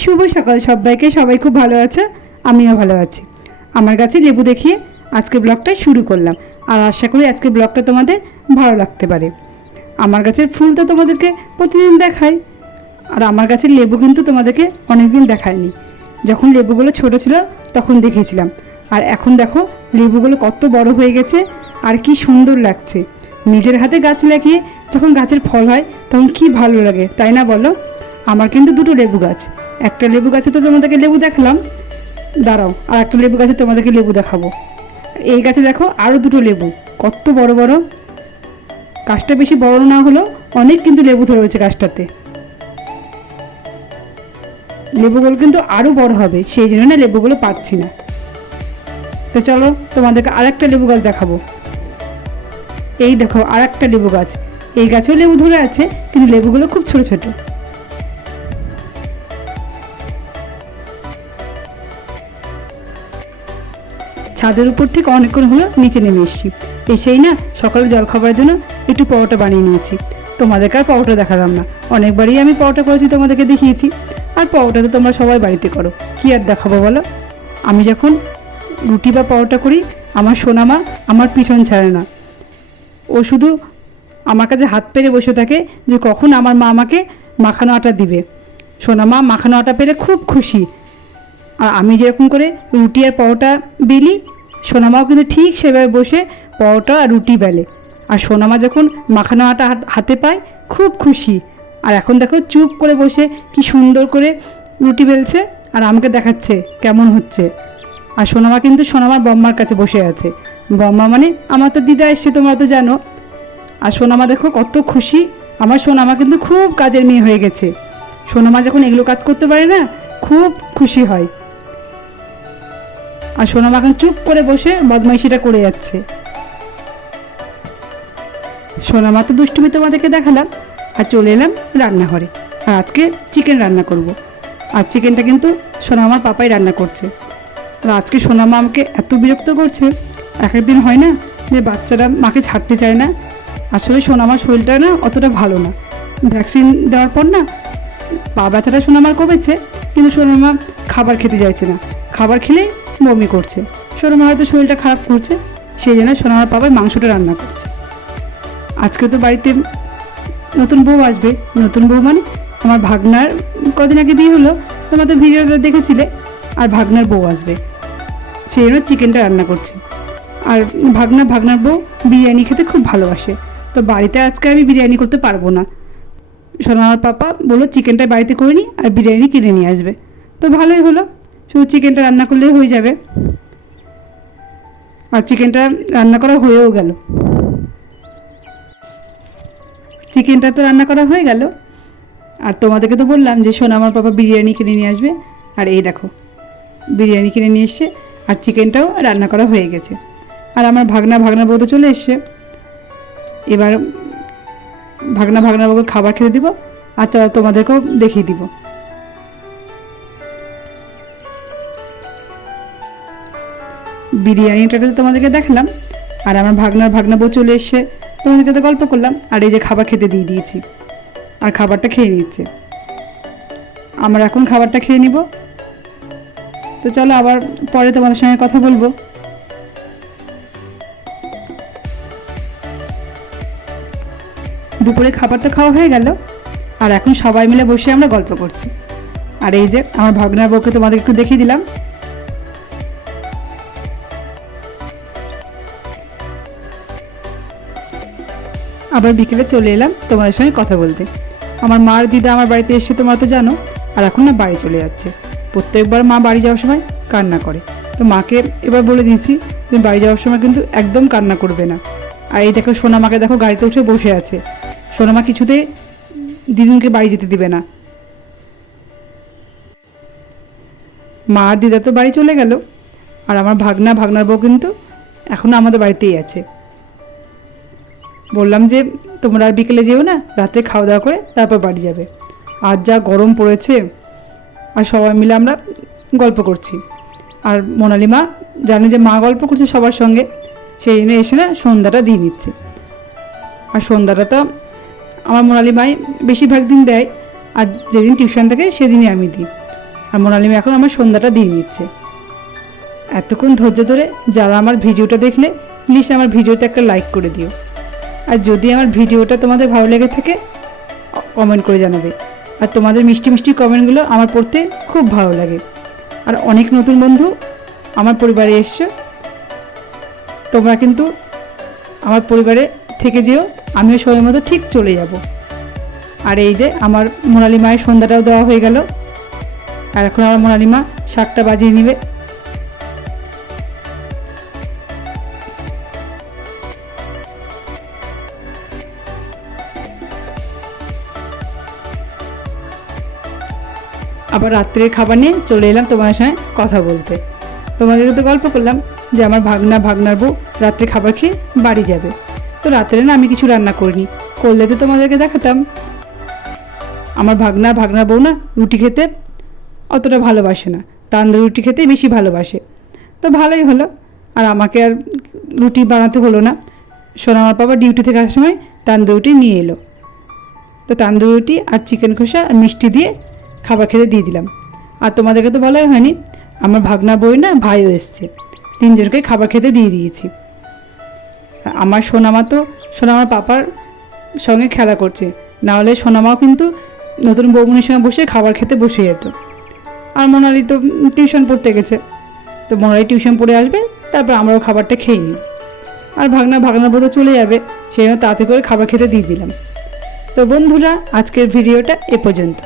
শুভ সকাল সবাইকে। সবাই খুব ভালো আছে, আমিও ভালো আছি। আমার গাছে লেবু দেখিয়ে আজকে ব্লগটা শুরু করলাম, আর আশা করি আজকে ব্লগটা তোমাদের ভালো লাগতে পারে। আমার গাছের ফুল তো তোমাদেরকে প্রতিদিন দেখাই, আর আমার গাছের লেবু কিন্তু তোমাদেরকে অনেকদিন দেখায়নি। যখন লেবুগুলো ছোট ছিল তখন দেখিয়েছিলাম, আর এখন দেখো লেবুগুলো কত বড় হয়ে গেছে আর কি সুন্দর লাগছে। নিজের হাতে গাছ লাগিয়ে যখন গাছের ফল হয় তখন কি ভালো লাগে, তাই না বলো? আমার কিন্তু দুটো লেবু গাছ। একটা লেবু গাছে তো তোমাদেরকে লেবু দেখালাম, দাঁড়াও আর একটা লেবু গাছে তোমাদেরকে লেবু দেখাবো। এই গাছে দেখো আরও দুটো লেবু, কত বড় বড়। গাছটা বেশি বড় না হলেও অনেক কিন্তু লেবু ধরেছে গাছটাতে। লেবুগুলো কিন্তু আরও বড় হবে, সেই জন্য না লেবুগুলো পাচ্ছি না। তো চলো তোমাদেরকে আর একটা লেবু গাছ দেখাবো। এই দেখো আর একটা লেবু গাছ। এই গাছেও লেবু ধরে আছে, কিন্তু লেবুগুলো খুব ছোট ছোট। ছাদের উপর থেকে অনেকক্ষণ হলো নিচে নেমে এসেছি। এসেই না সকালে জলখাবারের জন্য একটু পরোটা বানিয়ে নিয়েছি। তোমাদেরকে আর পরোটা দেখালাম না, অনেকবারই আমি পরোটা করেছি, তোমাদেরকে দেখিয়েছি। আর পরোটা তো তোমরা সবাই বাড়িতে করো, কি আর দেখাবো বলো? আমি যখন রুটি বা পরোটা করি, আমার সোনামা আমার পিছন ছাড়ে না। ও শুধু আমার কাছে হাত পেরে বসে থাকে যে কখন আমার মা আমাকে মাখানো আটা দিবে। সোনামা মাখানো আটা পেলে খুব খুশি। আর আমি যেরকম করে রুটি আর পরোটা বেলি, সোনামাও কিন্তু ঠিক সেভাবে বসে পরোটা আর রুটি বেলে। আর সোনামা যখন মাখানো আটা হাতে পায় খুব খুশি। আর এখন দেখো চুপ করে বসে কি সুন্দর করে রুটি বেলছে আর আমাকে দেখাচ্ছে কেমন হচ্ছে। আর সোনামা কিন্তু সোনামার বম্মার কাছে বসে আছে। বম্মা মানে আমার তো দিদা এসছে, তোমরা তো জানো। আর সোনামা দেখো কত খুশি। আমার সোনামা কিন্তু খুব কাজের মেয়ে হয়ে গেছে। সোনামা যখন এগুলো কাজ করতে পারে না, খুব খুশি হয়। আর সোনামা এখন চুপ করে বসে বদমাইশিটা করে যাচ্ছে। সোনামা তো দুষ্টুমি তোমাদেরকে দেখালাম, আর চলে এলাম রান্নাঘরে। আর আজকে চিকেন রান্না করব। আর চিকেনটা কিন্তু সোনামার পাপাই রান্না করছে। আর আজকে সোনামা আমাকে এত বিরক্ত করছে, এক একদিন হয় না যে বাচ্চারা মাকে ছাড়তে চায় না। আসলে সোনামার শরীরটা না অতটা ভালো না। ভ্যাকসিন দেওয়ার পর না পা ব্যথাটা সোনামার কমেছে, কিন্তু সোনামা খাবার খেতে চাইছে না। খাবার খেলে বমি করছে। সোনামা হয়তো শরীরটা খারাপ করছে, সেই জন্য সোনামার পাপাই মাংসটা রান্না করছে। আজকে তো বাড়িতে নতুন বউ আসবে। নতুন বউ মানে আমার ভাগনার কদিন আগে দিয়ে হলো, তোমাদের ভিডিওটা দেখেছিলে। আর ভাগনার বউ আসবে, সেই জন্য চিকেনটা রান্না করছে। আর ভাগনার বউ বিরিয়ানি খেতে খুব ভালোবাসে। তো বাড়িতে আজকে আমি বিরিয়ানি করতে পারবো না। সোনামার পাপা বললো চিকেনটা বাড়িতে করে নি আর বিরিয়ানি কিনে নিয়ে আসবে। তো ভালোই হলো, শুধু চিকেনটা রান্না করলেই হয়ে যাবে। আর চিকেনটা রান্না করা হয়েও গেল। চিকেনটা তো রান্না করা হয়ে গেল। আর তোমাদেরকে তো বললাম যে সোনামার পাপা বিরিয়ানি কিনে নিয়ে আসবে। আর এই দেখো বিরিয়ানি কিনে নিয়ে এসছে, আর চিকেনটাও রান্না করা হয়ে গেছে। আর আমার ভাগনা বউ তো চলে এসছে। এবার ভাগনা বউকে খাবার খেতে দিব, আর তোমাদেরকেও দেখিয়ে দিব। বিরিয়ানিটা তো তোমাদেরকে দেখালাম। আর আমার ভাগনা বউ চলে এসছে, তোমাদেরকে তো গল্প করলাম। আর এই যে খাবার খেতে দিয়ে দিয়েছি, আর খাবারটা খেয়ে নিচ্ছে। আমরা এখন খাবারটা খেয়ে নিব। তো চলো আবার পরে তোমাদের সঙ্গে কথা বলবো। দুপুরে খাবারটা খাওয়া হয়ে গেল, আর এখন সবাই মিলে বসে আমরা গল্প করছি। আর এই যে আমার ভাগনার বউকে তোমাদের একটু দেখিয়ে দিলাম। আবার বিকেলে চলে এলাম তোমাদের সঙ্গে কথা বলতে। আমার মার দিদা আমার বাড়িতে এসে তোমরা তো জানো, আর এখন না বাড়ি চলে যাচ্ছে। প্রত্যেকবার মা বাড়ি যাওয়ার সময় কান্না করে। তো মাকে এবার বলে দিয়েছি তুমি বাড়ি যাওয়ার সময় কিন্তু একদম কান্না করবে না। আর এই দেখো সোনামাকে দেখো গাড়িতে উঠে বসে আছে। সোনামা কিছুতেই দিদুনকে বাড়ি যেতে দিবে না। মা আর দিদা তো বাড়ি চলে গেল, আর আমার ভাগনার বউ কিন্তু এখনও আমাদের বাড়িতেই আছে। বললাম যে তোমরা আর বিকেলে যেও না, রাতে খাওয়া দাওয়া করে তারপর বাড়ি যাবে। আর যা গরম পড়েছে, আর সবাই মিলে আমরা গল্প করছি। আর মোনালি মা জানে যে মা গল্প করছে সবার সঙ্গে, সেই জন্য এসে না সন্ধ্যাটা দিয়ে নিচ্ছে। আর সন্ধ্যাটা তো আমার মোনালি মাই বেশিরভাগ দিন দেয়। আর যেদিন টিউশন থাকে সেদিনই আমি দিই। আর মোনালিমা এখন আমার সন্ধ্যাটা দিয়ে নিচ্ছে। এতক্ষণ ধৈর্য ধরে যারা আমার ভিডিওটা দেখলে প্লিজ আমার ভিডিওতে একটা লাইক করে দিও। আর যদি আমার ভিডিওটা তোমাদের ভালো লেগে থাকে কমেন্ট করে জানাবে। আর তোমাদের মিষ্টি মিষ্টি কমেন্টগুলো আমার পড়তে খুব ভালো লাগে। আর অনেক নতুন বন্ধু আমার পরিবারে এসছো, তোমরা কিন্তু আমার পরিবারে থেকে যেও, আমিও সময় মতো ঠিক চলে যাব। আর এই যে আমার মোনালি মায়ের সন্ধ্যাটাও দেওয়া হয়ে গেল। আর এখন আমার মোনালি মা শাকটা বাজিয়ে নেবে। আবার রাত্রের খাবার নিয়ে চলে এলাম তোমাদের সঙ্গে কথা বলতে। তোমাদেরকে তো গল্প করলাম যে আমার ভাগনার বউ রাত্রে খাবার খেয়ে বাড়ি যাবে। তো রাত্রে না আমি কিছু রান্না করিনি, করলে তো তোমাদেরকে দেখাতাম। আমার ভাগনার বউ না রুটি খেতে অতটা ভালোবাসে না, তান্দুরি রুটি খেতে বেশি ভালোবাসে। তো ভালোই হলো, আর আমাকে আর রুটি বানাতে হলো না। সোনামার বাবা ডিউটি থেকে আসার সময় তান্দুরি রুটি নিয়ে এলো। তো তান্দুরি রুটি আর চিকেন কষা আর মিষ্টি দিয়ে খাবার খেতে দিয়ে দিলাম। আর তোমাদেরকে তো বলাই হয়নি, আমার ভাগনা বই না ভাইও এসছে, তিনজনকে খাবার খেতে দিয়ে দিয়েছি। আমার সোনামার পাপার সঙ্গে খেলা করছে, নাহলে সোনামাও কিন্তু নতুন বৌমনির সঙ্গে বসে খাবার খেতে বসে যেত। আর মোনালি তো টিউশন পড়তে গেছে, তো মোনালি টিউশন পড়ে আসবে, তারপর আমরাও খাবারটা খেয়ে নিই। আর ভাগনা বউ তো চলে যাবে, সেই জন্য তাড়াতাড়ি করে খাবার খেতে দিয়ে দিলাম। তো বন্ধুরা, আজকের ভিডিওটা এ পর্যন্ত।